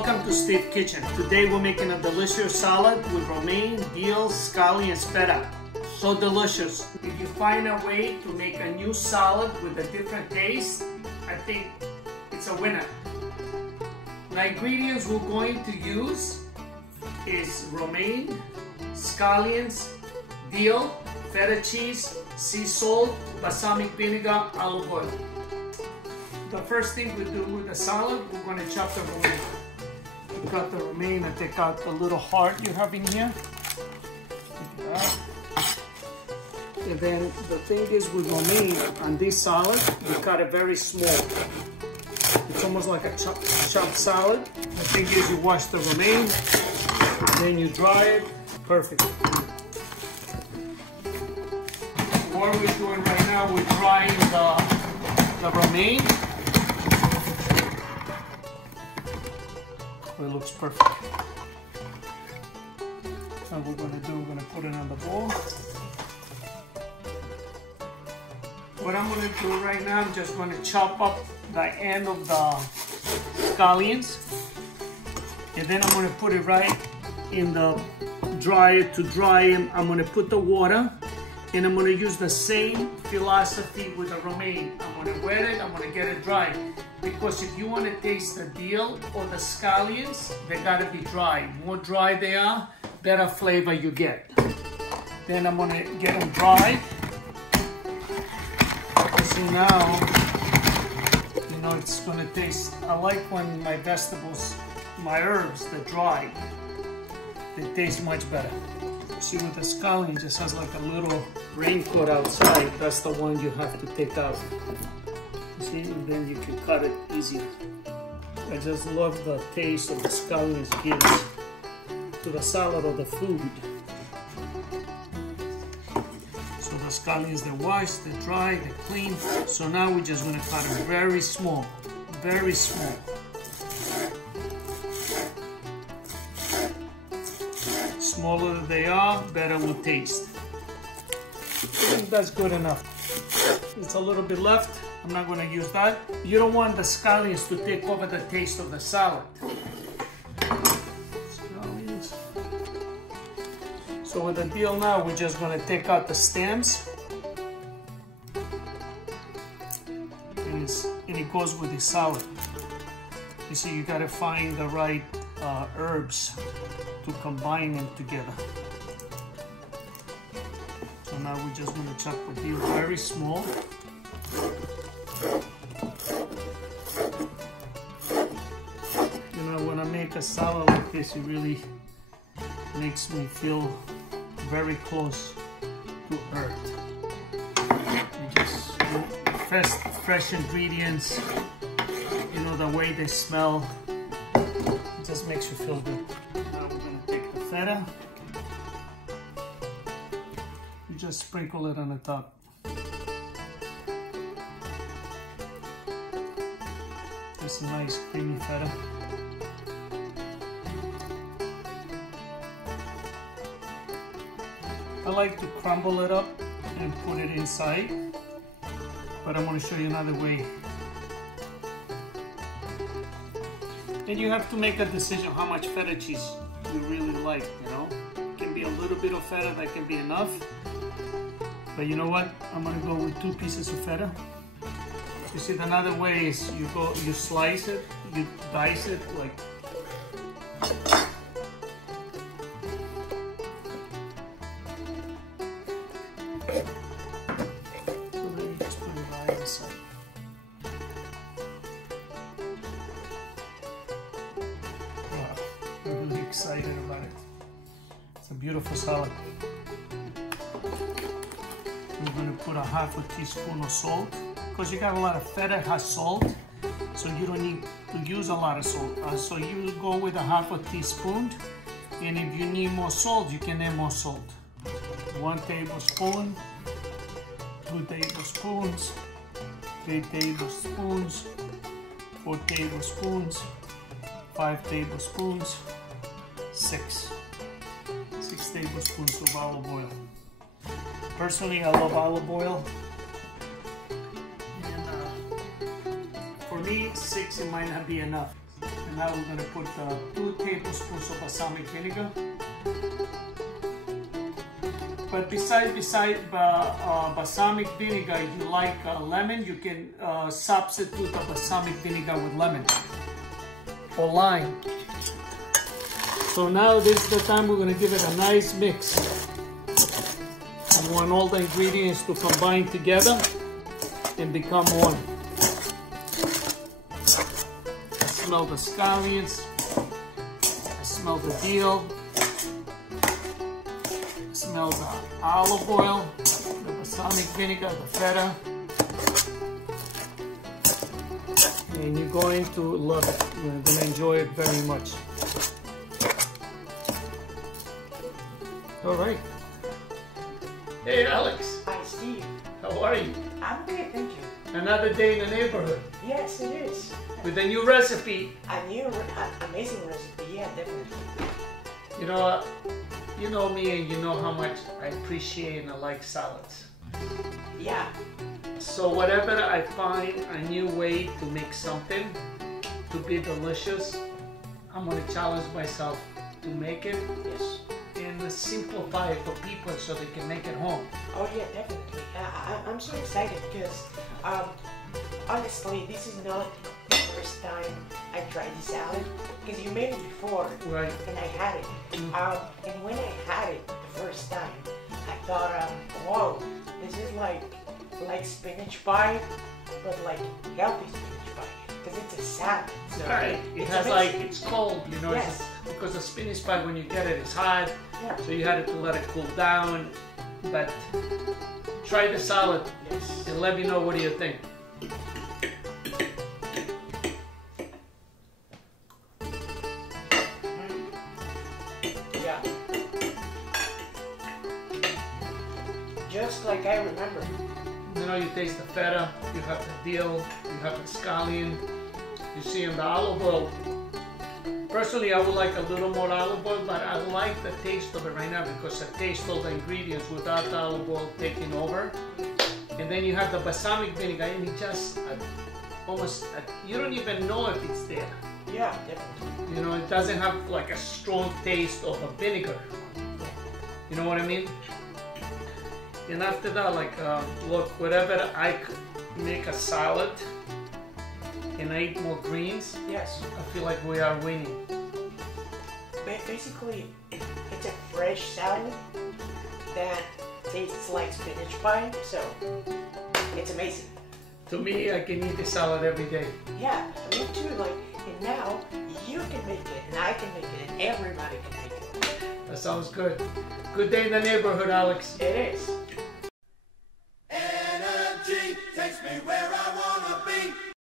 welcome to Steve's Kitchen. Today we're making a delicious salad with romaine, dill, scallion, and feta. So delicious. If you find a way to make a new salad with a different taste, I think it's a winner. The ingredients we're going to use is romaine, scallions, dill, feta cheese, sea salt, balsamic vinegar, olive oil. The first thing we do with the salad, we're going to chop the romaine. We cut the romaine and take out the little heart you have in here. And then the thing is with romaine on this salad, we cut it very small. It's almost like a chopped salad. The thing is you wash the romaine, then you dry it. Perfect. What we're doing right now, we're drying the romaine. It looks perfect. What we're going to do, we're going to put it on the bowl. What I'm going to do right now, I'm just going to chop up the end of the scallions. And then I'm going to put it right in the dryer to dry them. I'm going to put the water. And I'm going to use the same philosophy with the romaine. I'm going to wet it, I'm going to get it dry. Because if you want to taste the dill or the scallions, they got to be dry. The more dry they are, better flavor you get. Then I'm going to get them dry. See now, you know, it's going to taste, I like when my vegetables, my herbs, they're dry. They taste much better. See, with the scallion, it just has like a little raincoat outside. That's the one you have to take out. See, and then you can cut it easier. I just love the taste of the scallions gives to the salad or the food. So the scallions, they're washed, they're dry, they're clean. So now we're just gonna cut them very small, very small. Smaller they are, better will taste. I think that's good enough. It's a little bit left. I'm not going to use that. You don't want the scallions to take over the taste of the salad. Scallions. So with the dill now, we're just going to take out the stems. And it goes with the salad. You see, you got to find the right herbs to combine them together. So now we're just going to chop the dill very small. You know, when I make a salad like this, it really makes me feel very close to earth. You just fresh ingredients, you know, the way they smell, it just makes you feel good. Now we're going to take the feta. You just sprinkle it on the top. It's a nice creamy feta. I like to crumble it up and put it inside, but I'm going to show you another way. And you have to make a decision how much feta cheese you really like, you know. It can be a little bit of feta, that can be enough. But you know what? I'm going to go with 2 pieces of feta. You see, another way is you slice it, you dice it like. So then you just put it right inside. Wow, I'm really excited about it. It's a beautiful salad. We're going to put a half a teaspoon of salt. Because you got a lot of feta has salt, so you don't need to use a lot of salt. So you go with a half a teaspoon, and if you need more salt, you can add more salt. 1 tablespoon, 2 tablespoons, 3 tablespoons, 4 tablespoons, 5 tablespoons, 6 tablespoons of olive oil. Personally, I love olive oil. For me, 6, it might not be enough. And now we're going to put 2 tablespoons of balsamic vinegar. But besides balsamic vinegar, if you like lemon, you can substitute the balsamic vinegar with lemon or lime. So now this is the time we're going to give it a nice mix. We want all the ingredients to combine together and become one. I smell the scallions. I smell the dill. I smell the olive oil, the balsamic vinegar, the feta. And you're going to love it. You're going to enjoy it very much. All right. Hey, Alex. Hi, Steve. How are you? I'm good, thank you. Another day in the neighborhood. Yes, it is. With a new recipe. A new, amazing recipe. Yeah, definitely. You know me and you know how much I appreciate and I like salads. Yeah. So whatever I find a new way to make something to be delicious, I'm going to challenge myself to make it. Yes. And simplify it for people so they can make it home. Oh yeah, definitely. I'm so excited because honestly, this is not the first time I tried this salad because you made it before, right? And I had it. And when I had it the first time, I thought, whoa, this is like spinach pie, but like healthy spinach pie because it's a salad. So right. It has amazing. It's cold, you know. Yes. Because the spinach pie, when you get it, it's hot. Yeah. So you had to let it cool down. But try the salad. Yes. And let me know what do you think. Yeah. Just like I remember. You know, you taste the feta, you have the dill, you have the scallion. You see in the olive oil. Personally, I would like a little more olive oil, but I like the taste of it right now because I taste all the ingredients without the olive oil taking over. And then you have the balsamic vinegar, and it just you don't even know if it's there. Yeah, definitely. You know, it doesn't have like a strong taste of a vinegar. You know what I mean? And after that, like, look, whatever I make a salad and I eat more greens, yes, I feel like we are winning. Basically, it's a fresh salad that tastes like spinach pie, so it's amazing. To me, I can eat the salad every day. Yeah, me too. Like, and now you can make it, and I can make it, and everybody can make it. That sounds good. Good day in the neighborhood, Alex. It is.